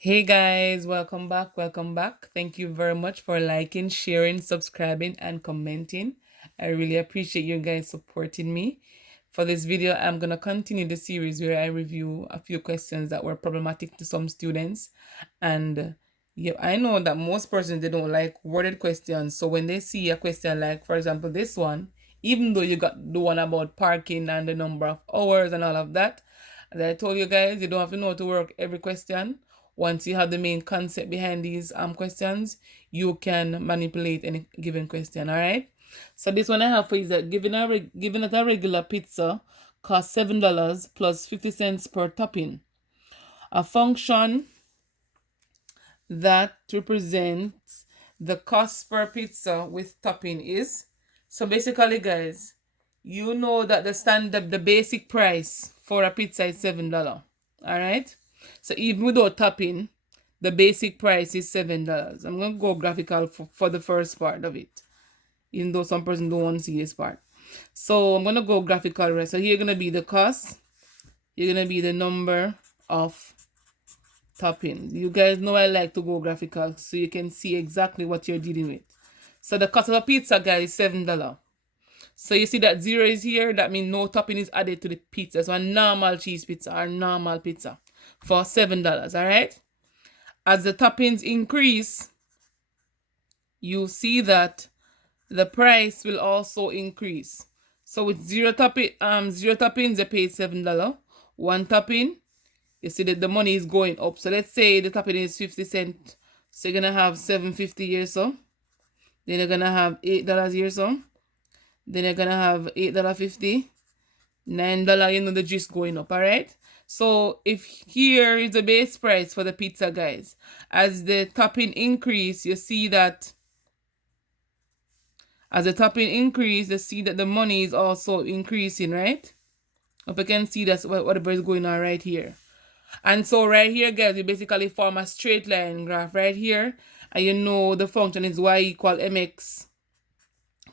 Hey guys, welcome back. Welcome back. Thank you very much for liking, sharing, subscribing, and commenting. I really appreciate you guys supporting me. For this video, I'm going to continue the series where I review a few questions that were problematic to some students. And yeah, I know that most persons they don't like worded questions. So when they see a question like, for example, this one, even though you got the one about parking and the number of hours and all of that, as I told you guys, you don't have to know how to work every question. Once you have the main concept behind these questions, you can manipulate any given question. All right. So this one I have for you is that given that a regular pizza costs $7 plus 50 cents per topping, a function that represents the cost per pizza with topping is. So basically, guys, you know that the basic price for a pizza is $7. All right. So even without topping, the basic price is $7. I'm gonna go graphical for the first part of it, even though some person don't want to see this part. So I'm gonna go graphical, right? So here gonna be the cost. You're gonna be the number of toppings. You guys know I like to go graphical so you can see exactly what you're dealing with. So the cost of a pizza, guys, is $7. So you see that zero is here. That means no topping is added to the pizza. So a normal cheese pizza or normal pizza for $7. All right. As the toppings increase, you see that the price will also increase. So with zero toppings, they pay $7. One topping, you see that the money is going up. So let's say the topping is 50 cents. So you're gonna have $7.50 here, so then you're gonna have $8 here, so then you're gonna have $8.50, $9, the gist going up, all right? So if here is the base price for the pizza, guys, as the topping increase, you see that as the topping increase, you see that the money is also increasing, right? Hope you can see that's whatever is going on right here. And so right here, guys, you basically form a straight line graph right here. And you know the function is y equal mx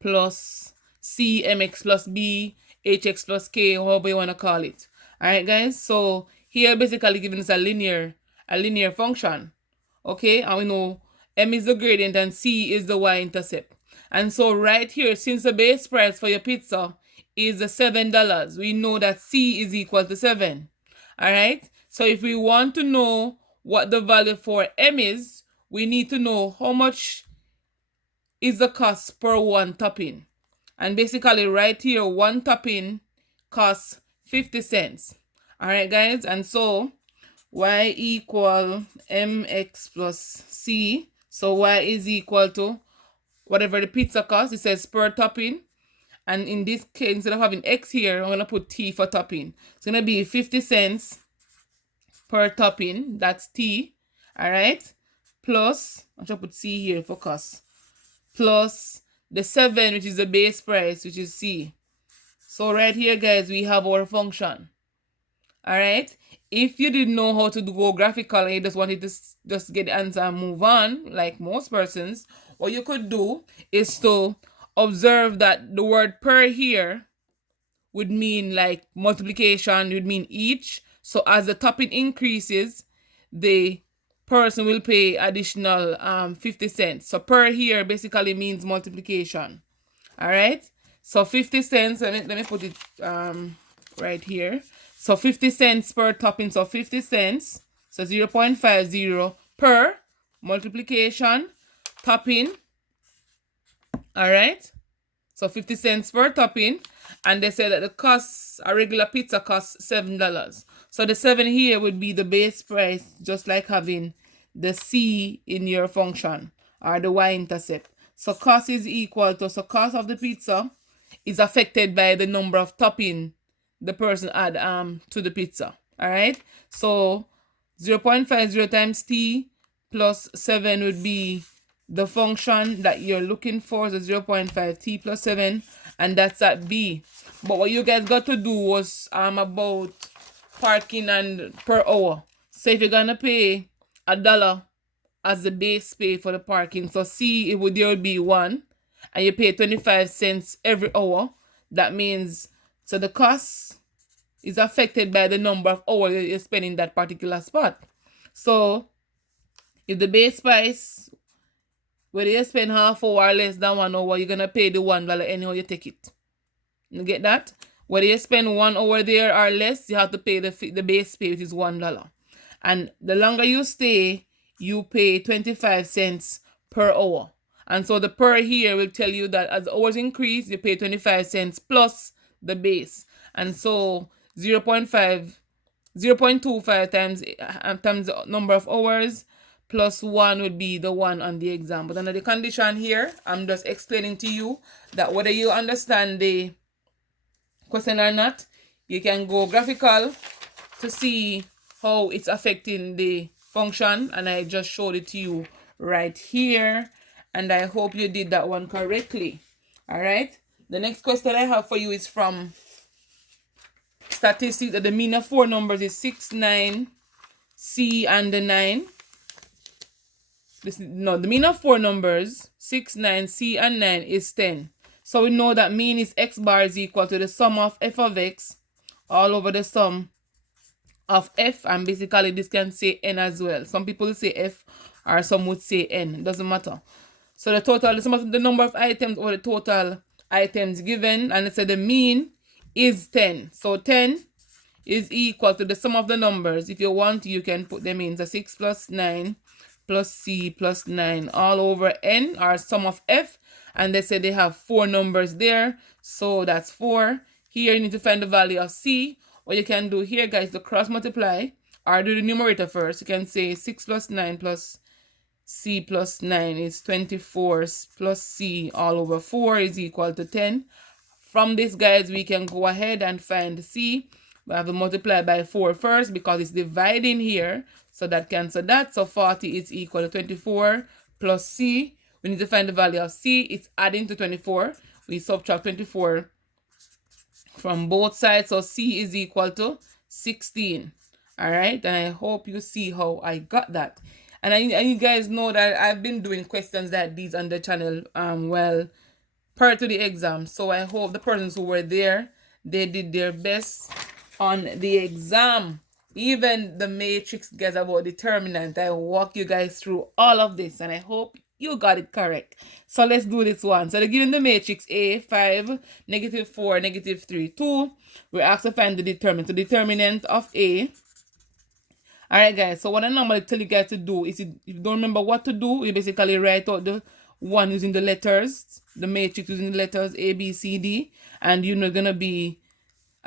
plus c, mx plus b, hx plus k, however you want to call it. All right, guys. So here basically giving us a linear function. Okay, and we know m is the gradient and c is the y-intercept. And so right here, since the base price for your pizza is the $7, we know that c is equal to 7. All right. So if we want to know what the value for m is, we need to know how much is the cost per one topping. And basically right here, one topping costs 50 cents. All right, guys. And so y equal mx plus c. So y is equal to whatever the pizza costs. It says per topping. And in this case, instead of having x here, I'm going to put t for topping. It's going to be 50 cents per topping. That's t. All right. Plus, I'm going to put c here for cost. Plus the 7, which is the base price, which is c. So right here, guys, we have our function. All right. If you didn't know how to go graphical and you just wanted to just get the answer and move on, like most persons, what you could do is to observe that the word per here would mean like multiplication, would mean each. So as the topping increases, the person will pay additional 50 cents. So per here basically means multiplication. All right. So 50 cents, let me put it right here. So 50 cents per topping. So 50 cents. So 0.50 per multiplication topping. All right. So 50 cents per topping. And they say that the cost, a regular pizza costs $7. So the 7 here would be the base price, just like having the c in your function or the y-intercept. So cost is equal to, so cost of the pizza is affected by the number of topping the person add to the pizza. All right. So 0.50 times t plus 7 would be the function that you're looking for, so 0.5 t plus 7, and that's at b. But what you guys got to do was about parking and per hour. So if you're gonna pay $1 as the base pay for the parking, so c there would be 1, and you pay 25 cents every hour. That means so the cost is affected by the number of hours you're spending in that particular spot. So If the base price, whether you spend half hour or less than 1 hour, you're gonna pay the $1 anyhow you take it. You get that? Whether you spend 1 hour there or less, you have to pay the base pay, which is $1. And the longer you stay, you pay 25 cents per hour. And so the per here will tell you that as hours increase, you pay 25 cents plus the base. And so 0.25 times the number of hours plus 1 would be the one on the exam. But under the condition here, I'm just explaining to you that whether you understand the question or not, you can go graphical to see how it's affecting the function, and I just showed it to you right here, and I hope you did that one correctly. All right, the next question I have for you is from statistics. That the mean of 4 numbers is 6, 9, C, and the 9. The mean of 4 numbers, 6, 9, C, and 9 is 10. So we know that mean is x bar is equal to the sum of f of x all over the sum of f, and basically this can say n as well. Some people say f or some would say n. It doesn't matter. So the sum of the number of items or the total items given, and it said the mean is 10. So 10 is equal to the sum of the numbers. If you want, you can put them in. So 6 plus 9 plus C plus 9 all over n, or sum of f, and they say they have 4 numbers there, so that's 4. Here you need to find the value of C. What you can do here, guys, to cross multiply or do the numerator first. You can say 6 plus 9 plus C plus 9 is 24 plus C all over 4 is equal to 10. From this, guys, we can go ahead and find C. We have to multiply by 4 first because it's dividing here. So that cancel that. So 40 is equal to 24 plus C. We need to find the value of C. It's adding to 24. We subtract 24 from both sides. So C is equal to 16. All right. And I hope you see how I got that. And you guys know that I've been doing questions like these on the channel well prior to the exam. So I hope the persons who were there, they did their best on the exam. Even the matrix, guys, about determinant, I walk you guys through all of this, and I hope you got it correct. So let's do this one. So they're given the matrix A, 5, -4, -3, 2. We're asked to find the determinant. The determinant of A. Alright, guys, so what I normally tell you guys to do is, if you don't remember what to do, you basically write out the one using the letters, the matrix using the letters A, B, C, D, and you're not gonna be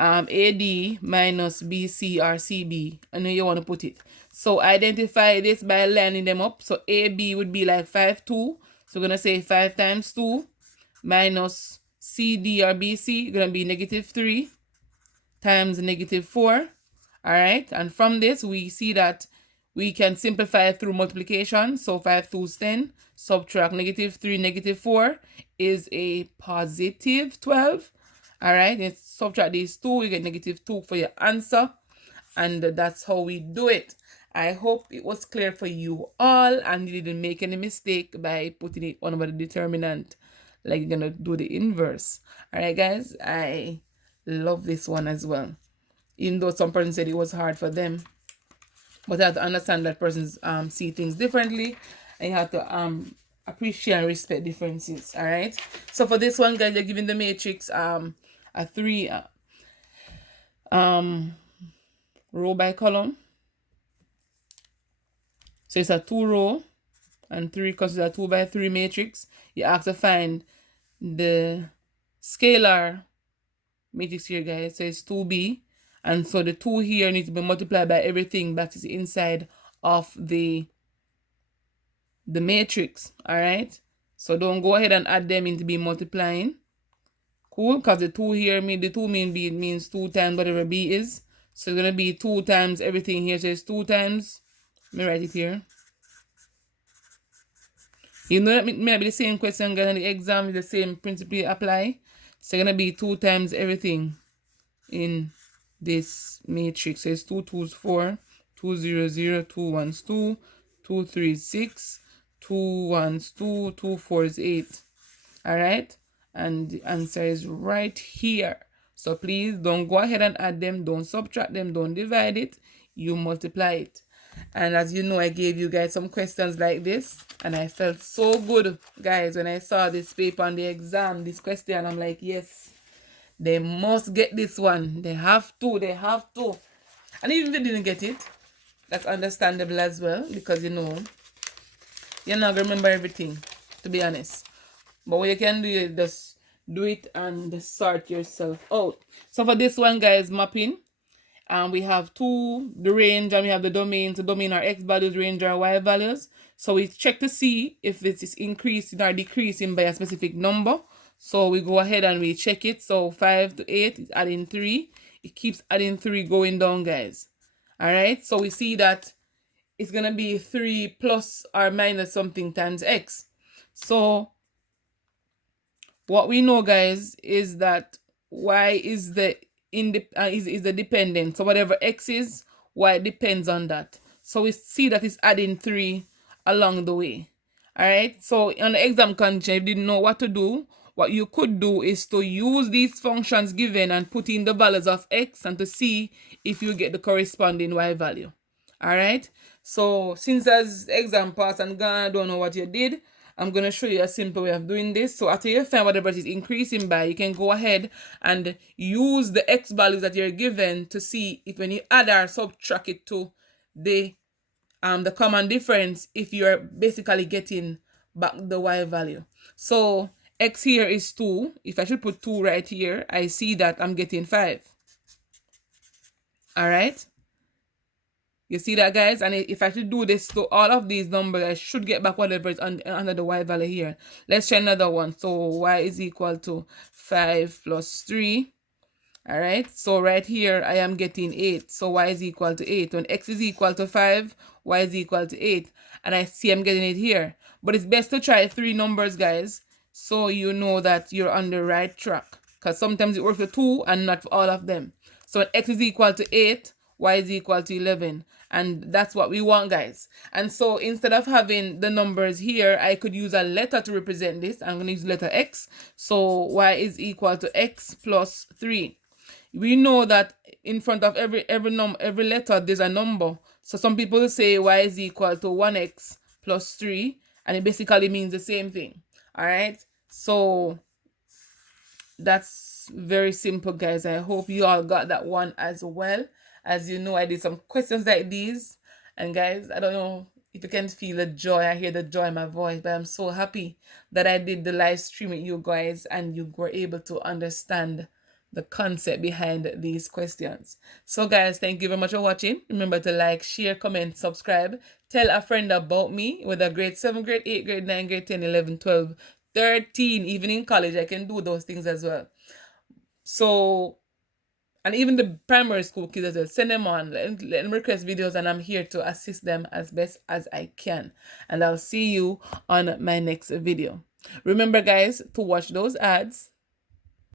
AD minus BC or CB, and then you want to put it. So identify this by lining them up. So AB would be like 5, 2. So we're going to say 5 times 2 minus CD or BC, going to be -3 times -4. All right. And from this, we see that we can simplify through multiplication. So 5 2 is 10. Subtract -3, -4 is a positive 12. All right, let's subtract these 2, you get -2 for your answer, and that's how we do it. I hope it was clear for you all and you didn't make any mistake by putting it on over the determinant like you're gonna do the inverse. All right, guys, I love this one as well, even though some person said it was hard for them, but I have to understand that persons see things differently, and you have to appreciate and respect differences. All right, so for this one, guys, you're giving the matrix a 3 row by column. So it's a 2 row and 3 because it's a 2 by 3 matrix. You have to find the scalar matrix here, guys. So it's 2b, and so the 2 here needs to be multiplied by everything that is inside of the matrix. All right, so don't go ahead and add them into be multiplying. Cool, because the 2 here means 2 times whatever b is. So it's going to be 2 times everything here. So it's 2 times, let me write it here. You know that it may be the same question, guys, and the exam is the same principle apply. So it's going to be 2 times everything in this matrix. So it's 2 2s 4, 2 0 0, 2 1s 2, 2 3s 6, 2 1s 2, 2 4s 8. All right. And the answer is right here. So please don't go ahead and add them. Don't subtract them. Don't divide it. You multiply it. And as you know, I gave you guys some questions like this, and I felt so good, guys, when I saw this paper on the exam, this question. I'm like, yes, they must get this one. They have to. And even if they didn't get it, that's understandable as well, because you know, you're not gonna remember everything, to be honest. But what you can do is just do it and just sort yourself out. So for this one, guys, mapping. And we have the range, and we have the domain. So domain are X values, range are Y values. So we check to see if it is increasing or decreasing by a specific number. So we go ahead and we check it. So 5 to 8 is adding 3. It keeps adding 3 going down, guys. All right. So we see that it's going to be 3 plus or minus something times X. So what we know, guys, is that Y is the is the dependent. So whatever X is, Y depends on that. So we see that it's adding 3 along the way. All right. So on the exam condition, if you didn't know what to do, what you could do is to use these functions given and put in the values of X and to see if you get the corresponding Y value. All right. So since as exam passed and gone, I don't know what you did, I'm going to show you a simple way of doing this. So after you find whatever it is increasing by, you can go ahead and use the X values that you're given to see if when you add or subtract it to the common difference, if you're basically getting back the Y value. So X here is 2. If I should put 2 right here, I see that I'm getting 5. All right. You see that, guys? And if I should do this to all of these numbers, I should get back whatever is under the Y value here. Let's try another one. So Y is equal to 5 plus 3. All right. So right here, I am getting 8. So Y is equal to 8. When X is equal to 5, Y is equal to 8. And I see I'm getting it here. But it's best to try 3 numbers, guys, so you know that you're on the right track. Because sometimes it works for 2 and not for all of them. So when X is equal to 8, Y is equal to 11. And that's what we want, guys. And so instead of having the numbers here, I could use a letter to represent this. I'm going to use letter X. So Y is equal to X plus 3. We know that in front of every letter, there's a number. So some people say Y is equal to 1X plus 3. And it basically means the same thing. All right. So that's very simple, guys. I hope you all got that one as well. As you know, I did some questions like these. And guys, I don't know if you can feel the joy. I hear the joy in my voice. But I'm so happy that I did the live stream with you guys. And you were able to understand the concept behind these questions. So guys, thank you very much for watching. Remember to like, share, comment, subscribe. Tell a friend about me, whether grade 7, grade 8, grade 9, grade 10, 11, 12, 13, even in college. I can do those things as well. So, and even the primary school kids as well, send them on, let them request videos, and I'm here to assist them as best as I can. And I'll see you on my next video. Remember, guys, to watch those ads